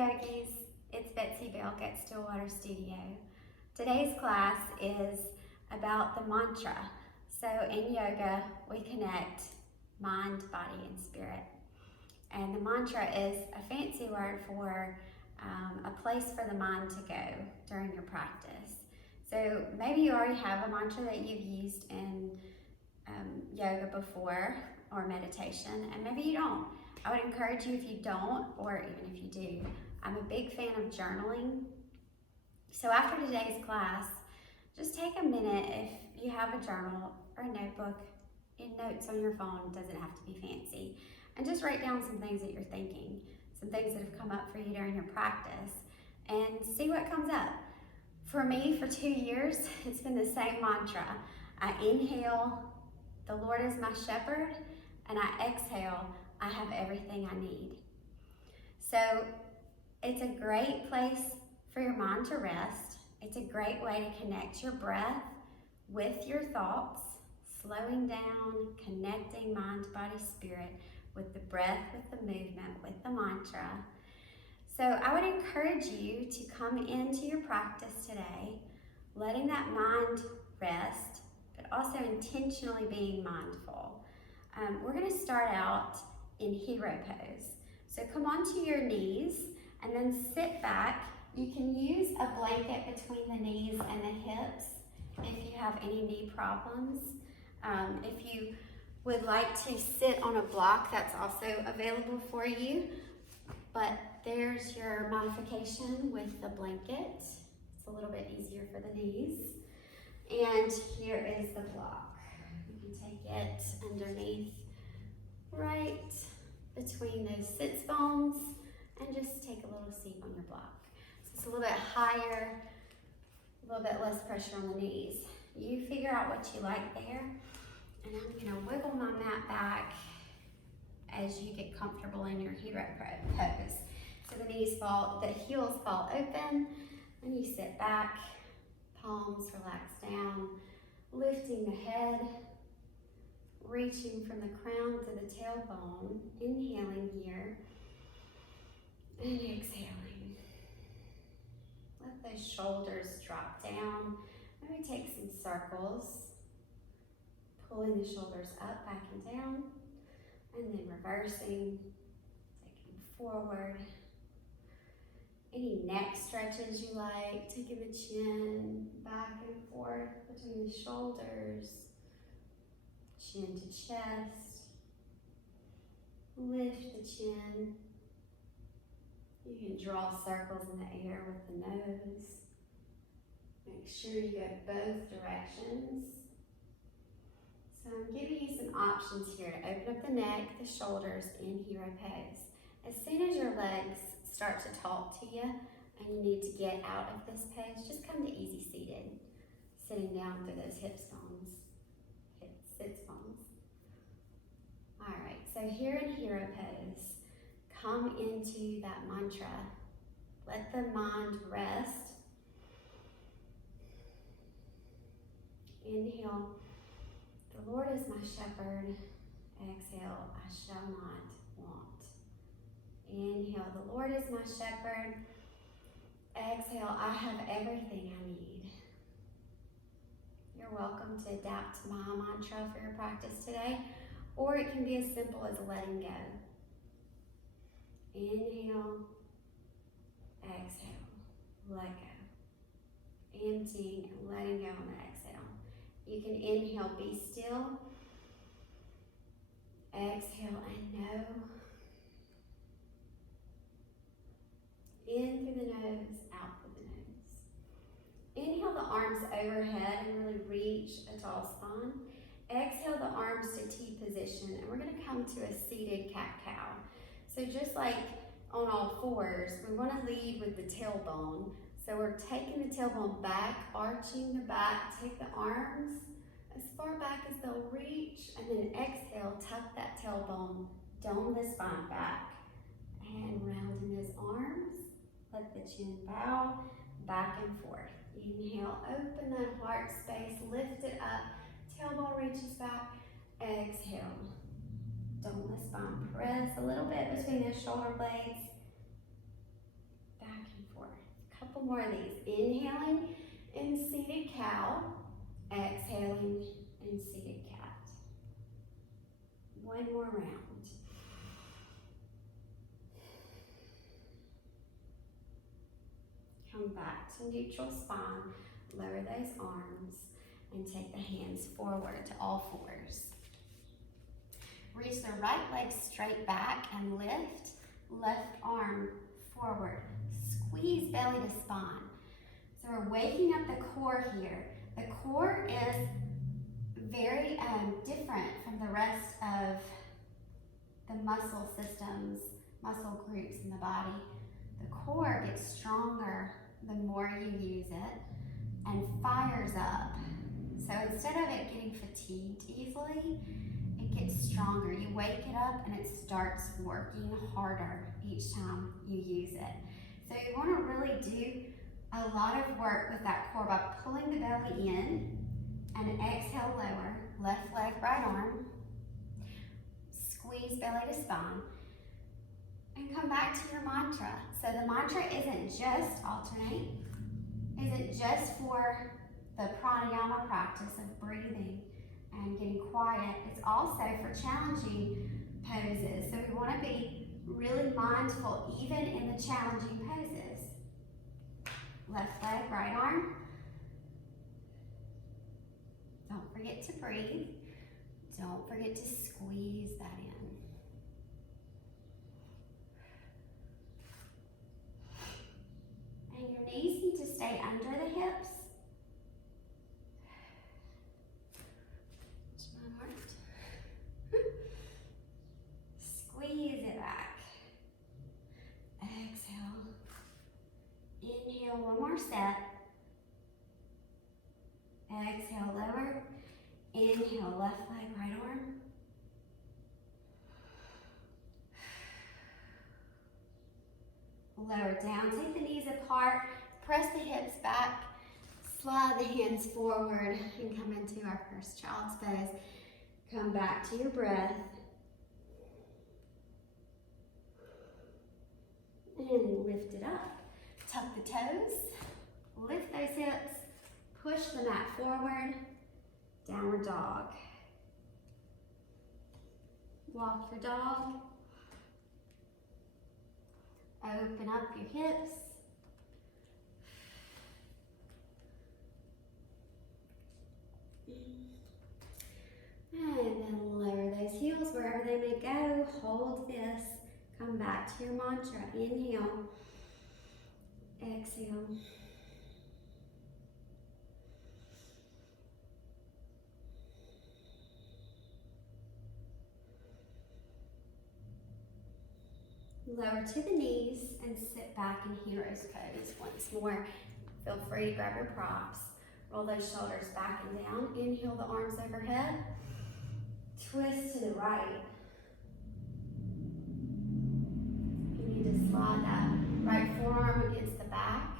Yogis, it's Betsy Belk at Stillwater Studio. Today's class is about the mantra. So in yoga, we connect mind, body, and spirit. And the mantra is a fancy word for a place for the mind to go during your practice. So maybe you already have a mantra that you've used in yoga before or meditation, and maybe you don't. I would encourage you, if you don't, or even if you do, I'm a big fan of journaling. So after today's class, just take a minute, if you have a journal or a notebook, in notes on your phone, it doesn't have to be fancy, and just write down some things that you're thinking, some things that have come up for you during your practice, and see what comes up. For me, for 2 years, it's been the same mantra. I inhale, the Lord is my shepherd, and I exhale, I have everything I need. So it's a great place for your mind to rest. It's a great way to connect your breath with your thoughts, slowing down, connecting mind, body, spirit with the breath, with the movement, with the mantra. So I would encourage you to come into your practice today, letting that mind rest, but also intentionally being mindful. We're going to start out in hero pose. So come onto your knees and then sit back. You can use a blanket between the knees and the hips if you have any knee problems. If you would like to sit on a block, that's also available for you. But there's your modification with the blanket. It's a little bit easier for the knees. And here is the block. You can take it underneath, right between those sits bones, and just take a little seat on your block. So it's a little bit higher, a little bit less pressure on the knees. You figure out what you like there, and I'm gonna wiggle my mat back as you get comfortable in your hero pose. So the heels fall open, and you sit back, palms relax down, lifting the head, reaching from the crown to the tailbone, inhaling here, and exhaling. Let those shoulders drop down. Maybe take some circles, pulling the shoulders up, back and down, and then reversing, taking forward. Any neck stretches you like, taking the chin back and forth between the shoulders, chin to chest, lift the chin. You can draw circles in the air with the nose. Make sure you go both directions. So I'm giving you some options here to open up the neck, the shoulders in hero pose. As soon as your legs start to talk to you and you need to get out of this pose, just come to easy seated, sitting down through those sits bones. All right, so here in hero pose, come into that mantra. Let the mind rest. Inhale, the Lord is my shepherd. Exhale, I shall not want. Inhale, the Lord is my shepherd. Exhale, I have everything I need. You're welcome to adapt my mantra for your practice today, or it can be as simple as letting go. Inhale, exhale, let go. Emptying and letting go on the exhale. You can inhale, be still. Exhale and know. In through the nose, out through the nose. Inhale the arms overhead and really reach a tall spine. Exhale the arms to T position, and we're going to come to a seated cat-cow. So just like on all fours, we want to lead with the tailbone. So we're taking the tailbone back, arching the back, take the arms as far back as they'll reach, and then exhale, tuck that tailbone, dome the spine back, and rounding those arms, let the chin bow, back and forth. Inhale, open that heart space, lift it up, tailbone reaches back, exhale. Dome the spine, press a little bit between those shoulder blades. couple more of these. Inhaling in seated cow, exhaling in seated cat. One more round. Come back to neutral spine, lower those arms, and take the hands forward to all fours. Reach the right leg straight back and lift, left arm forward. Squeeze belly to spine. So we're waking up the core here. The core is very different from the rest of the muscle systems, muscle groups in the body. The core gets stronger the more you use it and fires up. So instead of it getting fatigued easily, it gets stronger. You wake it up and it starts working harder each time you use it. So you want to really do a lot of work with that core by pulling the belly in and exhale lower, left leg, right arm. Squeeze belly to spine. And come back to your mantra. So the mantra isn't just alternate, isn't just for the pranayama practice of breathing and getting quiet. It's also for challenging poses. So we want to be really mindful even in the challenging poses. Left leg, right arm. Don't forget to breathe. Don't forget to squeeze that in. And your knees need to stay under the hips. Squeeze it back. Exhale. Inhale, one more set. Exhale, lower. Inhale, left leg, right arm. Lower down, take the knees apart, press the hips back, slide the hands forward, and come into our first child's pose. Come back to your breath. And lift it up. Tuck the toes, lift those hips, push the mat forward, downward dog. Walk your dog. Open up your hips. And then lower those heels wherever they may go. Hold this. Come back to your mantra. Inhale. Exhale. Lower to the knees and sit back in hero's pose once more. Feel free to grab your props. Roll those shoulders back and down. Inhale the arms overhead. Twist to the right. You need to slide that right forearm against the back.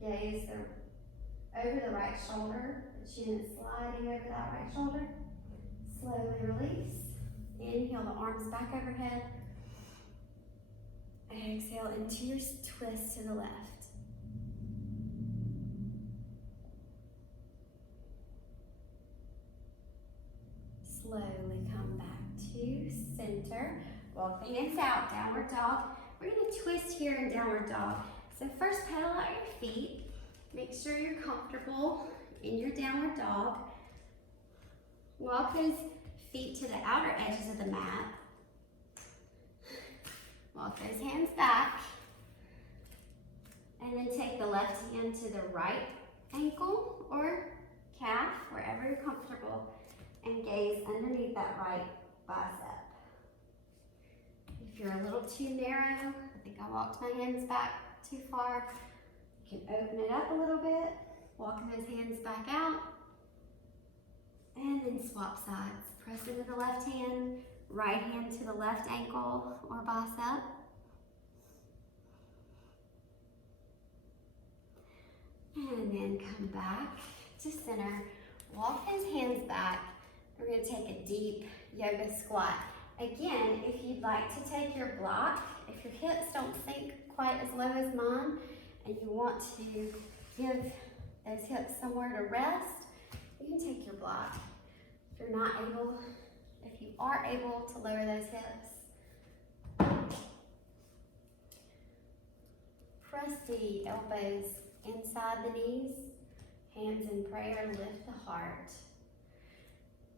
Gaze over the right shoulder. The chin is sliding over that right shoulder. Slowly release. Inhale the arms back overhead. Exhale into your twist to the left. Slowly come back to center. Walk the hands out, downward dog. We're going to twist here in downward dog. So first pedal out your feet. Make sure you're comfortable in your downward dog. Walk those feet to the outer edges of the mat. Walk those hands back. And then take the left hand to the right ankle or calf, wherever you're comfortable, and gaze underneath that right bicep. If you're a little too narrow, I think I walked my hands back too far, you can open it up a little bit, walking those hands back out, and then swap sides. Press into the left hand, right hand to the left ankle or bicep. And then come back to center. Walk those hands back. We're going to take a deep yoga squat. Again, if you'd like to take your block, if your hips don't sink quite as low as mine, and you want to give those hips somewhere to rest, you can take your block. If you're not able, if you are able to lower those hips, press the elbows inside the knees, hands in prayer, lift the heart.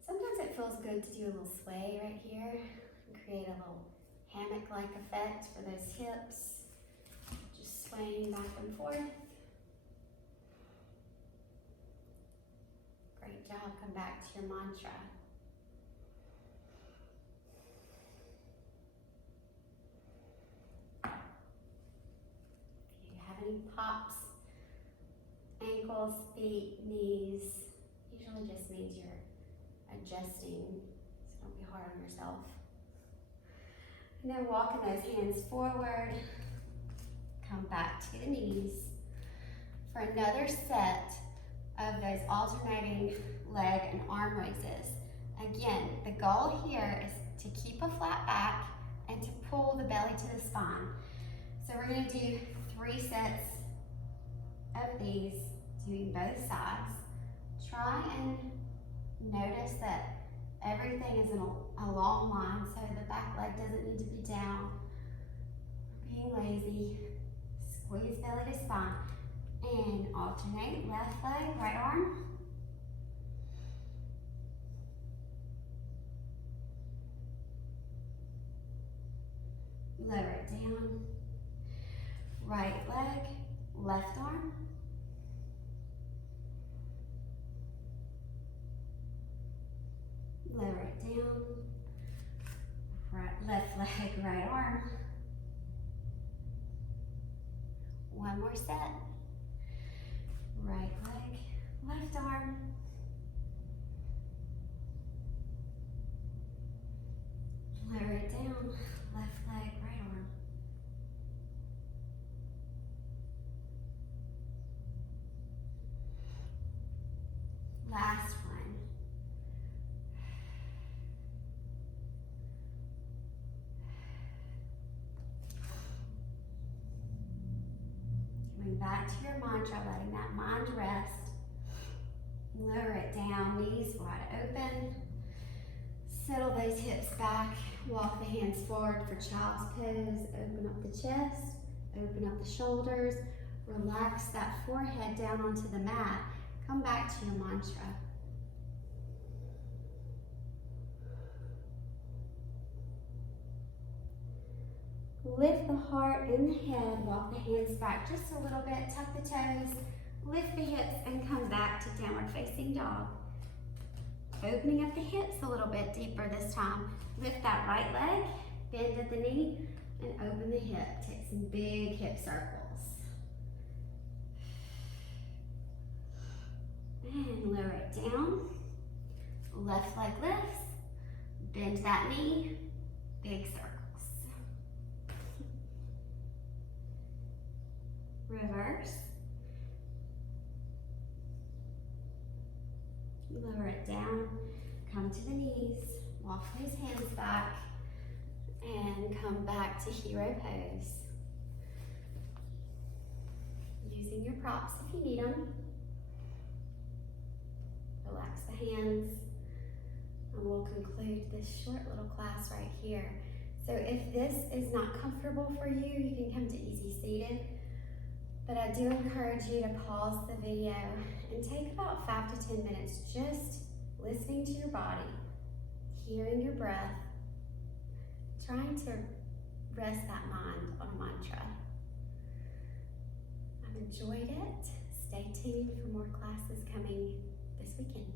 Sometimes it feels good to do a little sway right here and create a little hammock-like effect for those hips. Just swaying back and forth. Great job. Come back to your mantra. If you have any pops, ankles, feet, knees, usually just means you're adjusting, so don't be hard on yourself. And then walking those hands forward, come back to the knees for another set of those alternating leg and arm raises. Again, the goal here is to keep a flat back and to pull the belly to the spine. So we're going to do 3 sets of these, doing both sides. Try and notice that everything is in a long line, so the back leg doesn't need to be down. Being lazy, squeeze belly to spine, and alternate left leg, right arm. Lower it down. Right leg, left arm. Lower it down. Left leg, right arm. One more set. Right leg, left arm. Lower it down. Left leg, right arm. Last one. Coming back to your mantra, letting that mind rest. Lower it down, knees wide open. Settle those hips back. Walk the hands forward for child's pose. Open up the chest, open up the shoulders. Relax that forehead down onto the mat. Come back to your mantra. Lift the heart and the head, walk the hands back just a little bit, tuck the toes, lift the hips and come back to downward facing dog. Opening up the hips a little bit deeper this time. Lift that right leg, bend at the knee, and open the hip. Take some big hip circles. And lower it down. Left leg lifts, bend that knee, big circles. Reverse. Lower it down, come to the knees, walk those hands back, and come back to hero pose. Using your props if you need them. Relax the hands, and we'll conclude this short little class right here. So if this is not comfortable for you, you can come to easy seated. But I do encourage you to pause the video and take about 5 to 10 minutes just listening to your body, hearing your breath, trying to rest that mind on a mantra. I've enjoyed it. Stay tuned for more classes coming this weekend.